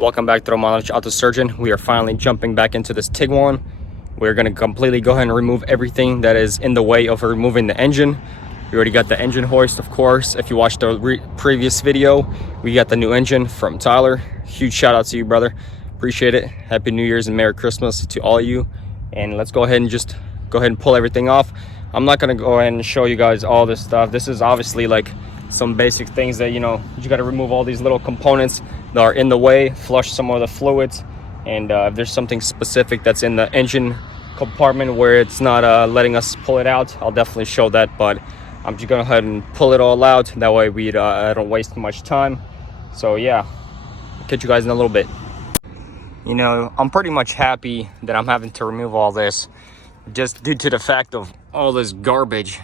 Welcome back to Romanovich Auto Surgeon. We are finally jumping back into this Tiguan. We're going to completely go ahead and remove everything that is in the way of removing the engine. We already got the engine hoist, of course. If you watched the previous video, we got the new engine from Tyler. Huge shout out to you, brother. Appreciate it. Happy New Year's and Merry Christmas to all of you. And let's go ahead and pull everything off. I'm not going to go ahead and show you guys all this stuff. This is obviously like some basic things that, you got to remove all these little components that are in the way, flush some of the fluids, and if there's something specific that's in the engine compartment where it's not letting us pull it out, I'll definitely show that. But I'm just gonna go ahead and pull it all out, that way we don't waste much time. So yeah, I'll catch you guys in a little bit. I'm pretty much happy that I'm having to remove all this, just due to the fact of all this garbage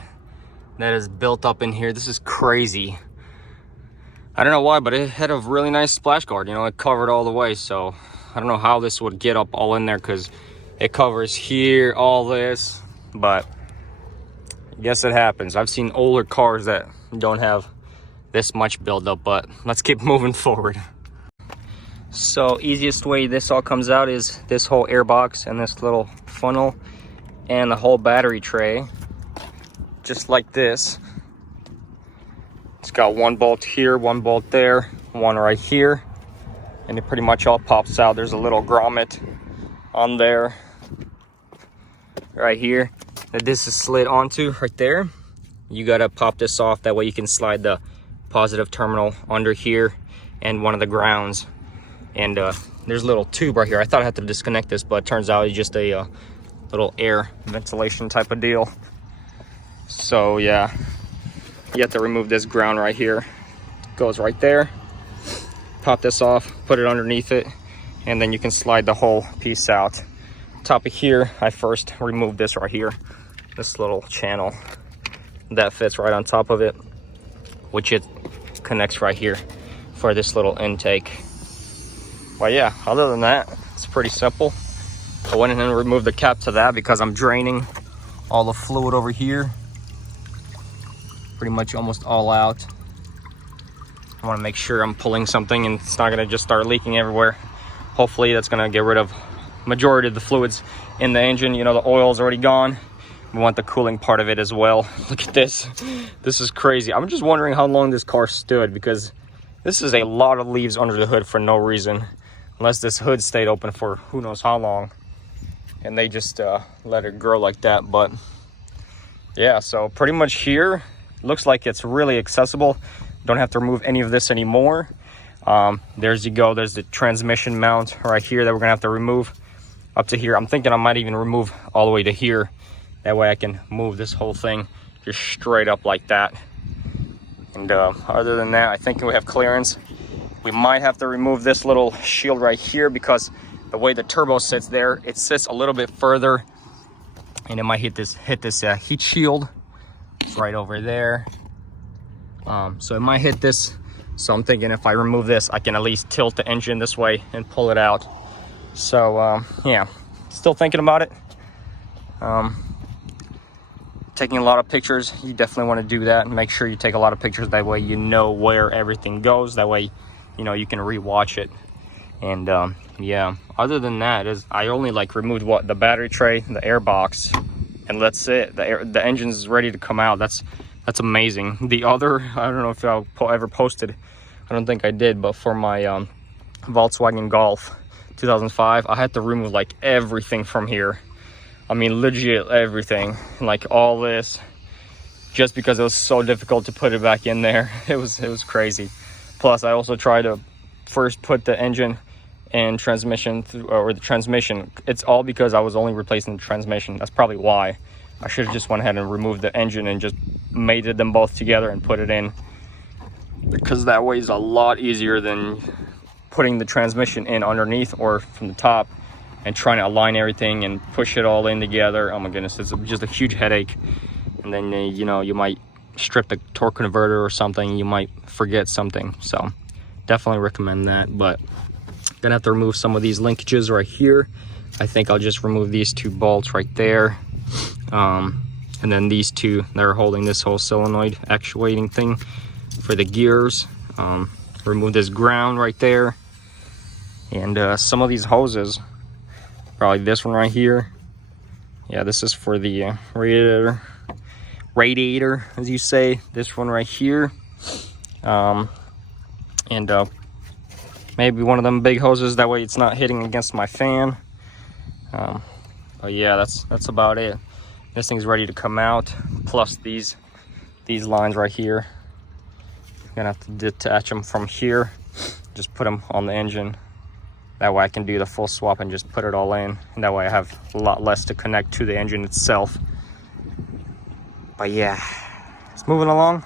that is built up in here. This is crazy. I don't know why, but it had a really nice splash guard. It covered all the way. So I don't know how this would get up all in there, because it covers here, all this. But I guess it happens. I've seen older cars that don't have this much buildup, but let's keep moving forward. So easiest way this all comes out is this whole air box and this little funnel and the whole battery tray. Just like this. It's got one bolt here, one bolt there, one right here, and it pretty much all pops out. There's a little grommet on there right here that this is slid onto right there. You gotta pop this off, that way you can slide the positive terminal under here and one of the grounds. And there's a little tube right here. I thought I had to disconnect this, but it turns out it's just a little air ventilation type of deal. So yeah, you have to remove this ground right here. It goes right there. Pop this off, put it underneath it, and then you can slide the whole piece out. Top of here, I first removed this right here, this little channel that fits right on top of it, which it connects right here for this little intake. But yeah, other than that, it's pretty simple. I went in and removed the cap to that because I'm draining all the fluid over here. Pretty much almost all out. I want to make sure I'm pulling something and it's not going to just start leaking everywhere. Hopefully that's going to get rid of majority of the fluids in the engine. The oil's already gone. We want the cooling part of it as well. Look at this. This is crazy. I'm just wondering how long this car stood, because this is a lot of leaves under the hood for no reason, unless this hood stayed open for who knows how long and they just let it grow like that. But yeah, so pretty much here looks like it's really accessible. Don't have to remove any of this anymore. There's the transmission mount right here that we're gonna have to remove up to here. I'm thinking I might even remove all the way to here, that way I can move this whole thing just straight up like that. And other than that, I think we have clearance. We might have to remove this little shield right here, because the way the turbo sits there, it sits a little bit further and it might hit this heat shield. It's right over there. So it might hit this. So I'm thinking if I remove this, I can at least tilt the engine this way and pull it out. So yeah, still thinking about it. Taking a lot of pictures. You definitely want to do that and make sure you take a lot of pictures. That way you know where everything goes. That way, you can rewatch it. And yeah, other than that, I only removed the battery tray, the air box, and that's it. The engine's ready to come out. That's amazing. The other, I don't know if I ever posted, I don't think I did, but for my Volkswagen Golf 2005, I had to remove everything from here. I mean, legit everything, all this, just because it was so difficult to put it back in there. It was crazy. Plus, I also tried to first put the engine and transmission or the transmission. It's all because I was only replacing the transmission. That's probably why. I should have just went ahead and removed the engine and just mated them both together and put it in, because that way is a lot easier than putting the transmission in underneath or from the top and trying to align everything and push it all in together. Oh my goodness, it's just a huge headache. And then you might strip the torque converter or something, you might forget something. So definitely recommend that. But gonna have to remove some of these linkages right here. I think I'll just remove these two bolts right there, and then these two that are holding this whole solenoid actuating thing for the gears. Remove this ground right there, And some of these hoses, probably this one right here. Yeah, this is for the radiator, as you say. This one right here. And maybe one of them big hoses, that way it's not hitting against my fan. But yeah, that's about it. This thing's ready to come out, plus these lines right here. I'm gonna have to detach them from here, just put them on the engine. That way I can do the full swap and just put it all in, and that way I have a lot less to connect to the engine itself. But yeah, it's moving along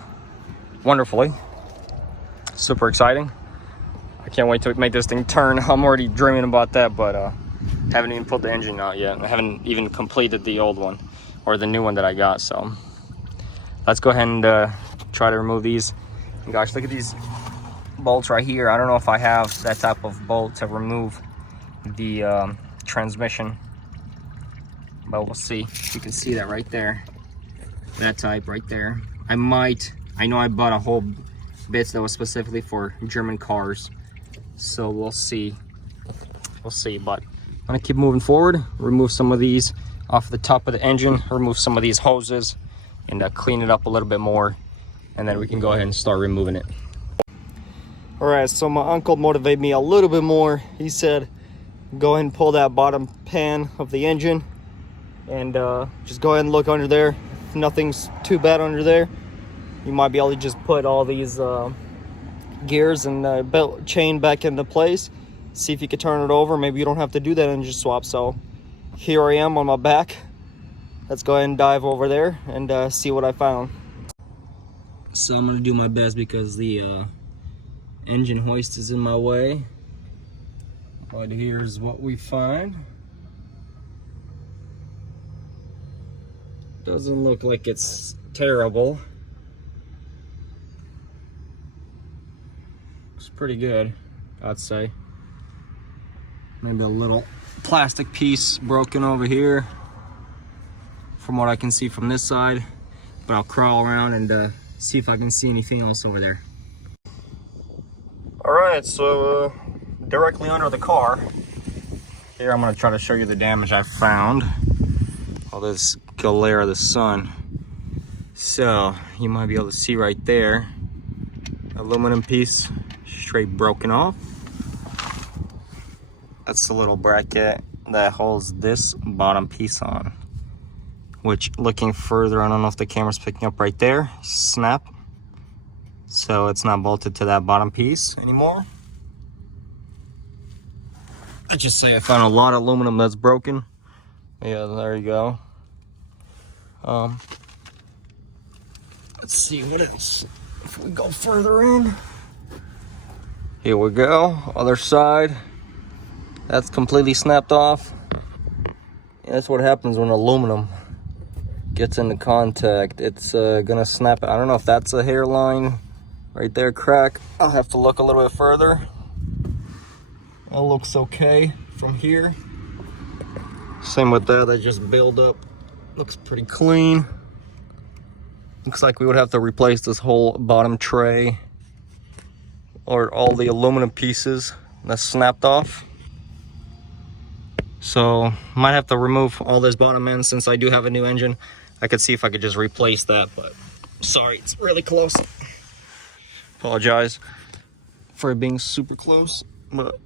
wonderfully. Super exciting. I can't wait to make this thing turn. I'm already dreaming about that, but haven't even pulled the engine out yet. I haven't even completed the old one or the new one that I got. So let's go ahead and try to remove these. And gosh, look at these bolts right here. I don't know if I have that type of bolt to remove the transmission, but we'll see. You can see that right there, that type right there. I know I bought a whole bits that was specifically for German cars, so we'll see, but I'm gonna keep moving forward, remove some of these off the top of the engine, remove some of these hoses, and clean it up a little bit more, and then we can go ahead and start removing it. All right, so my uncle motivated me a little bit more. He said, go ahead and pull that bottom pan of the engine, and just go ahead and look under there. If nothing's too bad under there, you might be able to just put all these gears and belt chain back into place. See if you can turn it over. Maybe you don't have to do that engine swap. So here I am on my back. Let's go ahead and dive over there and see what I found. So I'm gonna do my best because the engine hoist is in my way. But here's what we find. Doesn't look like it's terrible. It's pretty good, I'd say. Maybe a little plastic piece broken over here from what I can see from this side, but I'll crawl around and see if I can see anything else over there. All right, so directly under the car here, I'm going to try to show you the damage I found. All this glare of the sun. So you might be able to see right there, aluminum piece straight broken off. That's the little bracket that holds this bottom piece on, which looking further, I don't know if the camera's picking up right there, snap. So it's not bolted to that bottom piece anymore. I just say I found a lot of aluminum that's broken. Yeah, there you go. Let's see what else. If we go further in, here we go. Other side, that's completely snapped off. Yeah, that's what happens when aluminum gets into contact. It's gonna snap it. I don't know if that's a hairline right there, crack. I'll have to look a little bit further. That looks okay from here. Same with that, they just build up. Looks pretty clean. Looks like we would have to replace this whole bottom tray or all the aluminum pieces that's snapped off. So might have to remove all this bottom end since I do have a new engine. I could see if I could just replace that, but sorry, it's really close. Apologize for it being super close, but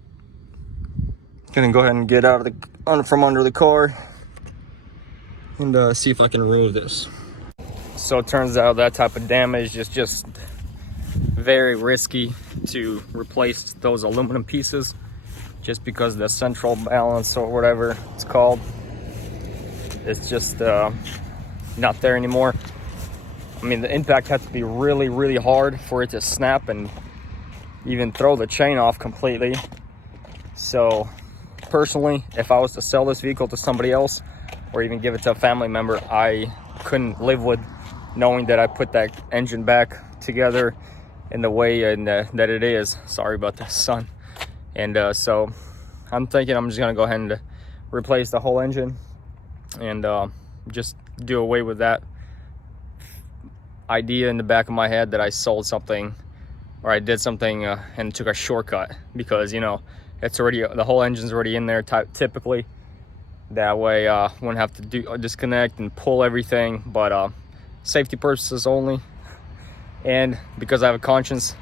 gonna go ahead and get out of the from under the car and see if I can remove this. So it turns out that type of damage is just very risky to replace those aluminum pieces, just because the central balance or whatever it's called, it's just not there anymore. I mean, the impact has to be really, really hard for it to snap and even throw the chain off completely. So personally, if I was to sell this vehicle to somebody else or even give it to a family member, I couldn't live with knowing that I put that engine back together in the way that it is. Sorry about the sun. And so I'm thinking I'm just gonna go ahead and replace the whole engine and just do away with that idea in the back of my head that I sold something or I did something and took a shortcut, because you know, it's already, the whole engine's already in there typically. That way wouldn't have to disconnect and pull everything, but safety purposes only. And because I have a conscience,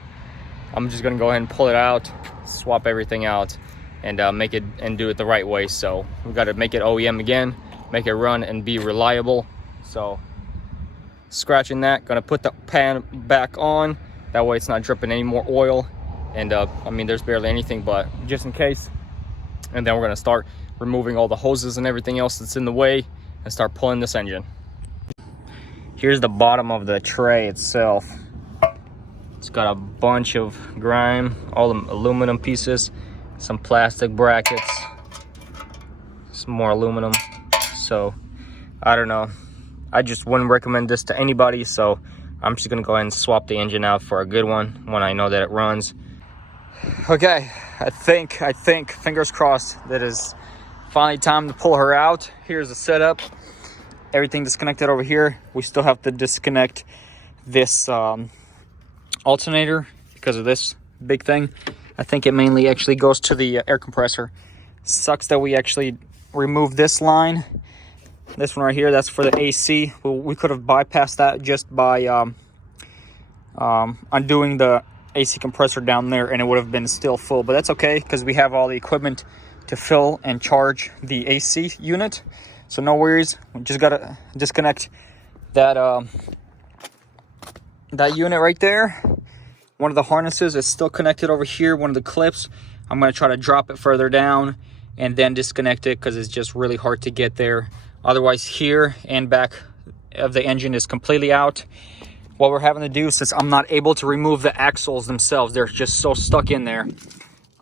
I'm just gonna go ahead and pull it out, swap everything out, and make it and do it the right way. So we got to make it OEM again, make it run and be reliable. So scratching that, gonna put the pan back on, that way it's not dripping any more oil. And I mean, there's barely anything, but just in case. And then we're gonna start removing all the hoses and everything else that's in the way and start pulling this engine. Here's the bottom of the tray itself. It's got a bunch of grime, all the aluminum pieces, some plastic brackets, some more aluminum. So I don't know, I just wouldn't recommend this to anybody, so I'm just gonna go ahead and swap the engine out for a good one when I know that it runs. Okay, I think fingers crossed that is finally time to pull her out. Here's the setup, everything disconnected over here. We still have to disconnect this alternator because of this big thing. I think it mainly actually goes to the air compressor. Sucks that we actually removed this line. This one right here, that's for the AC. We could have bypassed that just by undoing the AC compressor down there, and it would have been still full, but that's okay because we have all the equipment to fill and charge the AC unit, so no worries. We just gotta disconnect that that unit right there. One of the harnesses is still connected over here, one of the clips. I'm gonna try to drop it further down and then disconnect it because it's just really hard to get there. Otherwise, here and back of the engine is completely out. What we're having to do, since I'm not able to remove the axles themselves, they're just so stuck in there,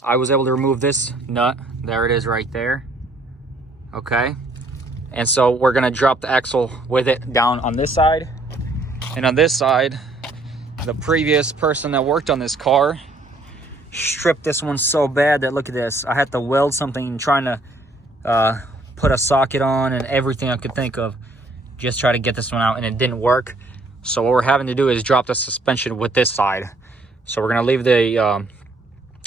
I was able to remove this nut. There it is right there. Okay. And so we're gonna drop the axle with it down on this side. And on this side, the previous person that worked on this car stripped this one so bad that, look at this, I had to weld something trying to put a socket on and everything I could think of, just try to get this one out, and it didn't work. So what we're having to do is drop the suspension with this side. So we're gonna leave the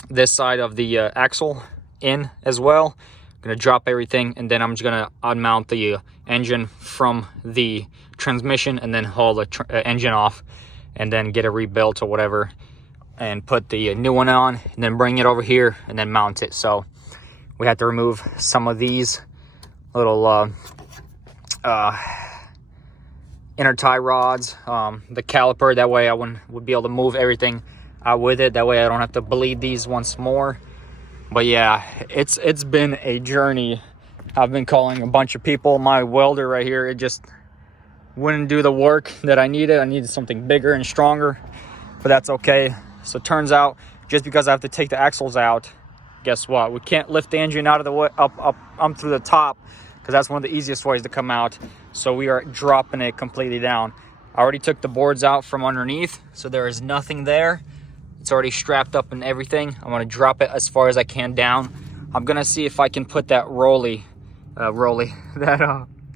this side of the axle in as well. I'm gonna drop everything, and then I'm just gonna unmount the engine from the transmission and then haul the engine off and then get it rebuilt or whatever and put the new one on and then bring it over here and then mount it. So we had to remove some of these little inner tie rods, the caliper, that way I would be able to move everything out with it, that way I don't have to bleed these once more. But yeah, it's been a journey. I've been calling a bunch of people. My welder right here, it just wouldn't do the work that I needed. I needed something bigger and stronger, but that's okay. So it turns out, just because I have to take the axles out, guess what, we can't lift the engine out of the way up through the top, because that's one of the easiest ways to come out. So we are dropping it completely down. I already took the boards out from underneath, so there is nothing there. It's already strapped up and everything. I'm gonna drop it as far as I can down. I'm gonna see if I can put that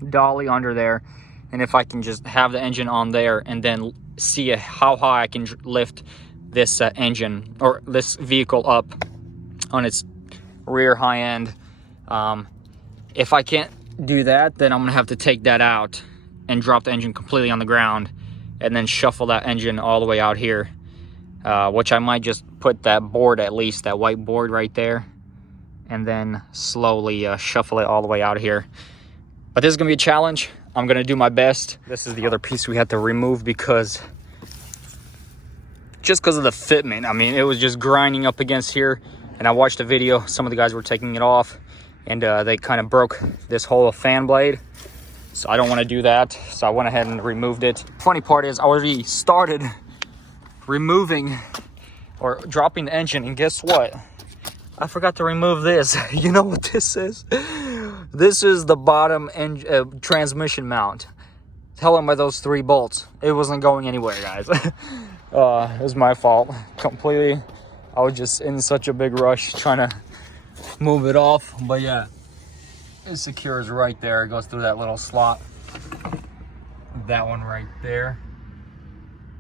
dolly under there, and if I can just have the engine on there and then see how high I can lift this engine or this vehicle up on its rear high end. If I can't do that, then I'm gonna have to take that out and drop the engine completely on the ground and then shuffle that engine all the way out here, which I might just put that board, at least that white board right there, and then slowly shuffle it all the way out of here. But this is gonna be a challenge. I'm gonna do my best. This is the other piece we had to remove because of the fitment. I mean, it was just grinding up against here, and I watched a video, some of the guys were taking it off, and they kind of broke this whole fan blade. So I don't want to do that, so I went ahead and removed it. Funny part is I already started removing or dropping the engine, and guess what? I forgot to remove this. You know what this is? This is the bottom transmission mount. Tell them by those 3 bolts. It wasn't going anywhere, guys. It was my fault completely. I was just in such a big rush trying to move it off, but yeah, it secures right there. It goes through that little slot, that one right there,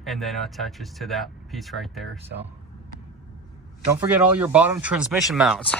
and then attaches to that piece right there. So Don't forget all your bottom transmission mounts.